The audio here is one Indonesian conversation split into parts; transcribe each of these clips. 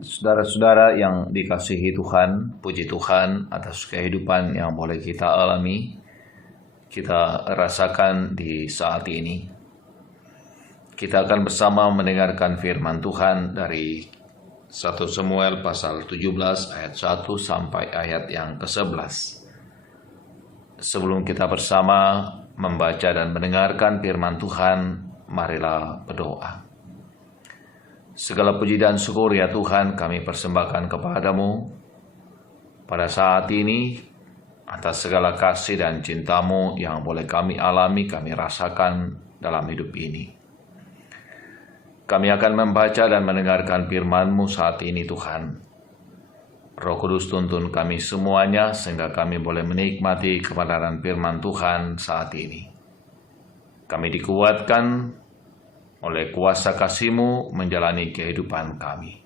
Saudara-saudara yang dikasihi Tuhan, puji Tuhan atas kehidupan yang boleh kita alami, kita rasakan di saat ini. Kita akan bersama mendengarkan firman Tuhan dari 1 Samuel pasal 17 ayat 1 sampai ayat yang ke-11. Sebelum kita bersama membaca dan mendengarkan firman Tuhan, marilah berdoa. Segala puji dan syukur ya Tuhan kami persembahkan kepadamu pada saat ini atas segala kasih dan cinta-Mu yang boleh kami alami, kami rasakan dalam hidup ini. Kami akan membaca dan mendengarkan firman-Mu saat ini Tuhan. Roh Kudus tuntun kami semuanya sehingga kami boleh menikmati kebenaran firman Tuhan saat ini. Kami dikuatkan oleh kuasa kasih-Mu menjalani kehidupan kami.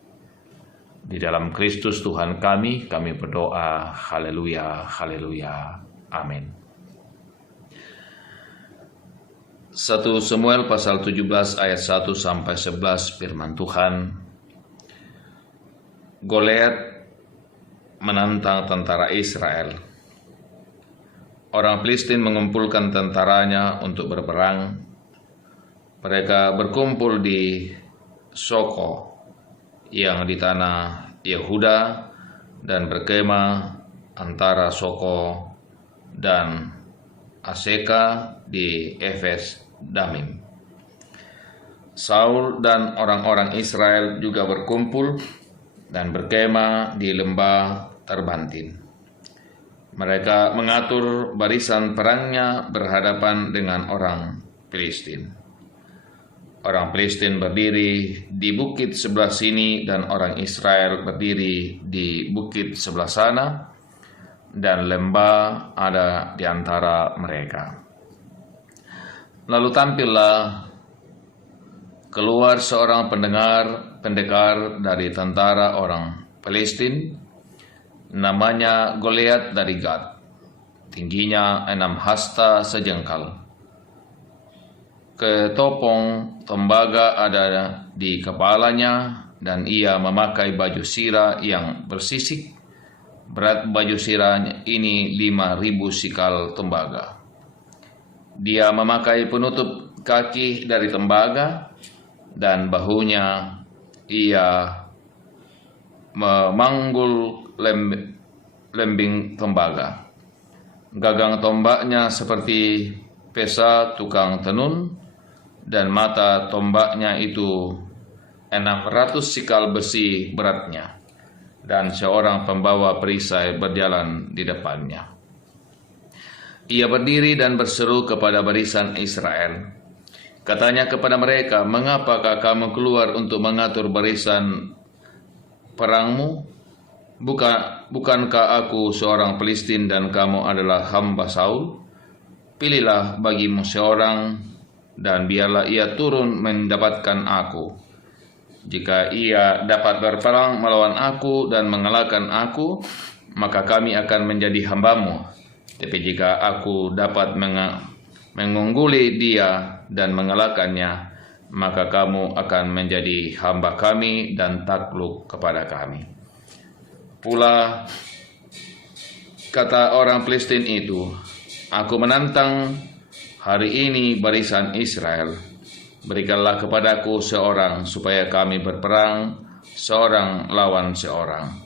Di dalam Kristus Tuhan kami berdoa, haleluya, haleluya, amin. 1 Samuel pasal 17 ayat 1 sampai 11 firman Tuhan. Goliat menantang tentara Israel. Orang Filistin mengumpulkan tentaranya untuk berperang. Mereka berkumpul di Soko yang di tanah Yehuda dan berkemah antara Soko dan Aseka di Efes Damim. Saul dan orang-orang Israel juga berkumpul dan berkemah di lembah Terbantin. Mereka mengatur barisan perangnya berhadapan dengan orang Filistin. Orang Filistin berdiri di bukit sebelah sini dan orang Israel berdiri di bukit sebelah sana, dan lembah ada di antara mereka. Lalu tampillah keluar seorang pendekar dari tentara orang Filistin, namanya Goliat dari Gad, tingginya 6 hasta sejengkal. Ketopong tembaga ada di kepalanya dan ia memakai baju sirah yang bersisik. Berat baju sirah ini 5.000 sikal tembaga. Dia memakai penutup kaki dari tembaga dan bahunya ia memanggul lembing tembaga. Gagang tombaknya seperti pesa tukang tenun, dan mata tombaknya itu 600 sikal besi beratnya, dan seorang pembawa perisai berjalan di depannya. Ia berdiri dan berseru kepada barisan Israel. Katanya kepada mereka, "Mengapakah kamu keluar untuk mengatur barisan perangmu? Bukankah aku seorang Filistin dan kamu adalah hamba Saul? Pilihlah bagimu seorang dan biarlah ia turun mendapatkan aku. Jika ia dapat berperang melawan aku dan mengalahkan aku, maka kami akan menjadi hambamu. Tapi jika aku dapat mengungguli dia dan mengalahkannya, maka kamu akan menjadi hamba kami dan takluk kepada kami." Pula kata orang Filistin itu, "Aku menantang hari ini barisan Israel. Berikanlah kepadaku seorang supaya kami berperang seorang lawan seorang."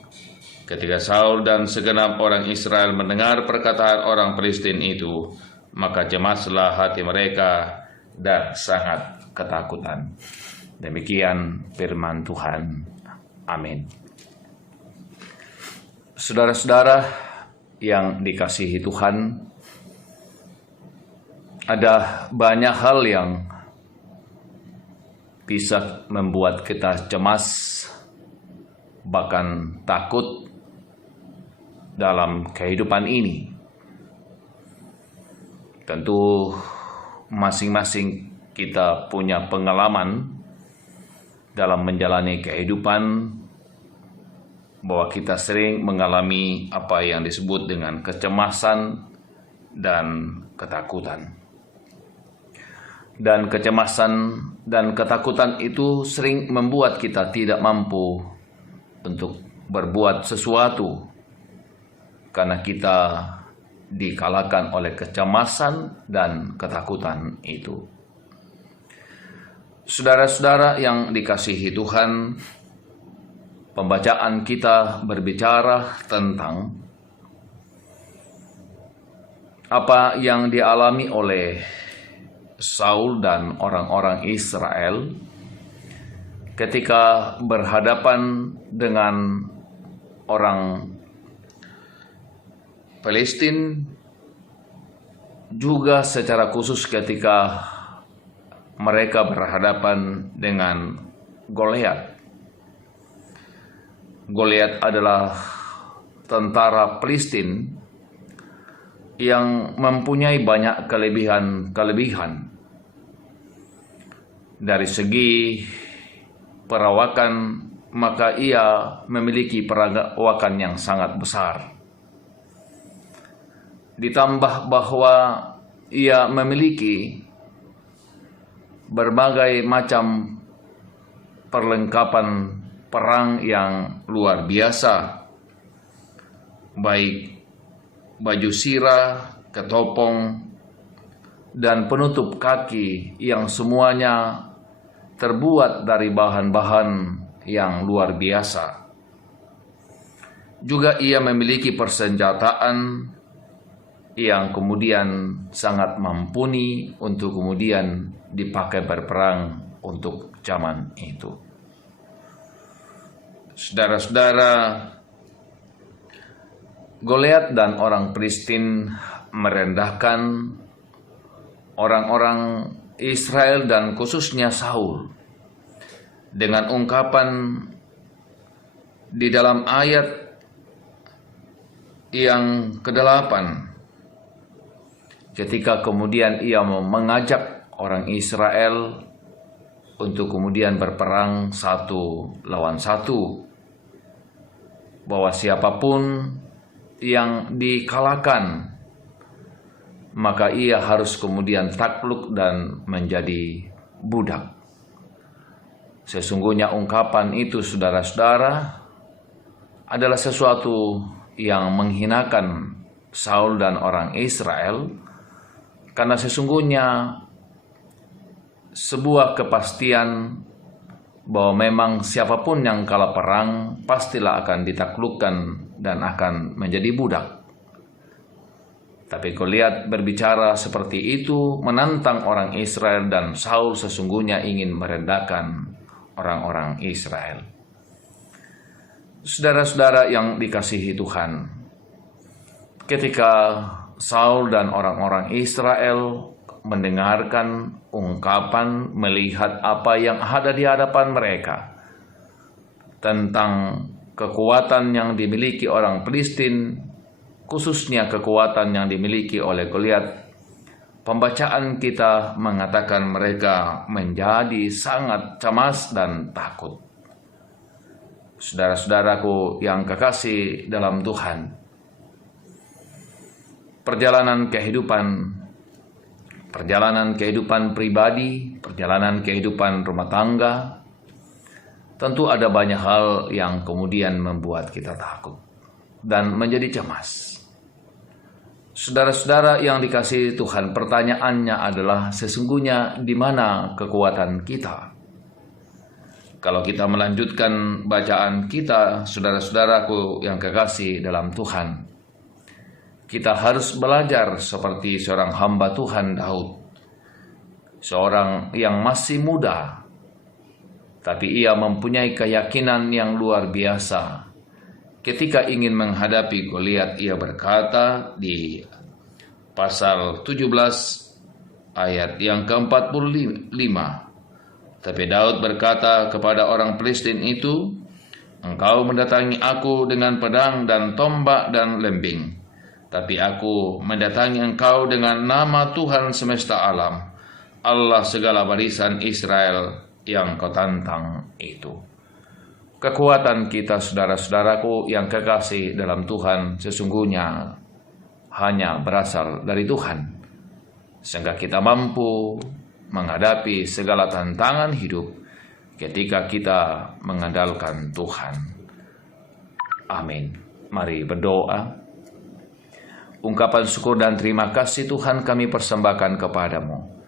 Ketika Saul dan segenap orang Israel mendengar perkataan orang Filistin itu, maka cemaslah hati mereka dan sangat ketakutan. Demikian firman Tuhan. Amin. Saudara-saudara yang dikasihi Tuhan, ada banyak hal yang bisa membuat kita cemas, bahkan takut dalam kehidupan ini. Tentu masing-masing kita punya pengalaman dalam menjalani kehidupan, bahwa kita sering mengalami apa yang disebut dengan kecemasan dan ketakutan. Dan kecemasan dan ketakutan itu sering membuat kita tidak mampu untuk berbuat sesuatu karena kita dikalahkan oleh kecemasan dan ketakutan itu. Saudara-saudara yang dikasihi Tuhan, pembacaan kita berbicara tentang apa yang dialami oleh Saul dan orang-orang Israel ketika berhadapan dengan orang Palestina, juga secara khusus ketika mereka berhadapan dengan Goliat. Goliat adalah tentara Palestina yang mempunyai banyak kelebihan. Dari segi perawakan, maka ia memiliki perawakan yang sangat besar. Ditambah bahwa ia memiliki berbagai macam perlengkapan perang yang luar biasa, baik baju sirah, ketopong, dan penutup kaki yang semuanya terbuat dari bahan-bahan yang luar biasa. Juga ia memiliki persenjataan yang kemudian sangat mumpuni untuk kemudian dipakai berperang untuk zaman itu. Saudara-saudara, Goliat dan orang Filistin merendahkan orang-orang Israel dan khususnya Saul dengan ungkapan di dalam ayat yang ke-8, ketika kemudian ia mengajak orang Israel untuk kemudian berperang satu lawan satu, bahwa siapapun yang dikalahkan maka ia harus kemudian takluk dan menjadi budak. Sesungguhnya ungkapan itu, saudara-saudara, adalah sesuatu yang menghinakan Saul dan orang Israel, karena sesungguhnya sebuah kepastian bahwa memang siapapun yang kalah perang pastilah akan ditaklukkan dan akan menjadi budak. Tapi Goliat berbicara seperti itu menantang orang Israel, dan Saul sesungguhnya ingin merendahkan orang-orang Israel. Saudara-saudara yang dikasihi Tuhan, ketika Saul dan orang-orang Israel mendengarkan ungkapan, melihat apa yang ada di hadapan mereka tentang kekuatan yang dimiliki orang Filistin, khususnya kekuatan yang dimiliki oleh Goliat, pembacaan kita mengatakan mereka menjadi sangat cemas dan takut. Saudara-saudaraku yang kekasih dalam Tuhan, perjalanan kehidupan pribadi, perjalanan kehidupan rumah tangga, tentu ada banyak hal yang kemudian membuat kita takut dan menjadi cemas. Saudara-saudara yang dikasihi Tuhan, pertanyaannya adalah sesungguhnya di mana kekuatan kita? Kalau kita melanjutkan bacaan kita, saudara-saudaraku yang kekasih dalam Tuhan, kita harus belajar seperti seorang hamba Tuhan Daud, seorang yang masih muda, tapi ia mempunyai keyakinan yang luar biasa. Ketika ingin menghadapi Goliat, ia berkata di pasal 17 ayat yang ke-45, tapi Daud berkata kepada orang Filistin itu, "Engkau mendatangi aku dengan pedang dan tombak dan lembing, tapi aku mendatangi engkau dengan nama Tuhan semesta alam, Allah segala barisan Israel yang kau tantang itu." Kekuatan kita, saudara-saudaraku yang kekasih dalam Tuhan, sesungguhnya hanya berasal dari Tuhan, sehingga kita mampu menghadapi segala tantangan hidup ketika kita mengandalkan Tuhan. Amin. Mari berdoa. Ungkapan syukur dan terima kasih Tuhan kami persembahkan kepadamu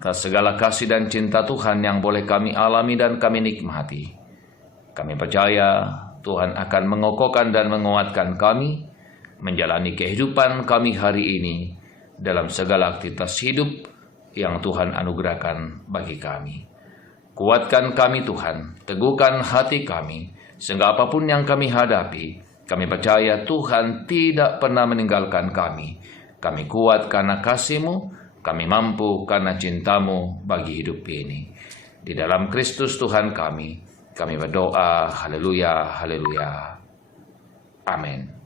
atas segala kasih dan cinta Tuhan yang boleh kami alami dan kami nikmati. Kami percaya Tuhan akan mengokohkan dan menguatkan kami menjalani kehidupan kami hari ini dalam segala aktivitas hidup yang Tuhan anugerahkan bagi kami. Kuatkan kami Tuhan, teguhkan hati kami, sehingga apapun yang kami hadapi, kami percaya Tuhan tidak pernah meninggalkan kami. Kami kuat karena kasih-Mu, kami mampu karena cinta-Mu bagi hidup ini. Di dalam Kristus Tuhan kami berdoa, haleluya, haleluya. Amin.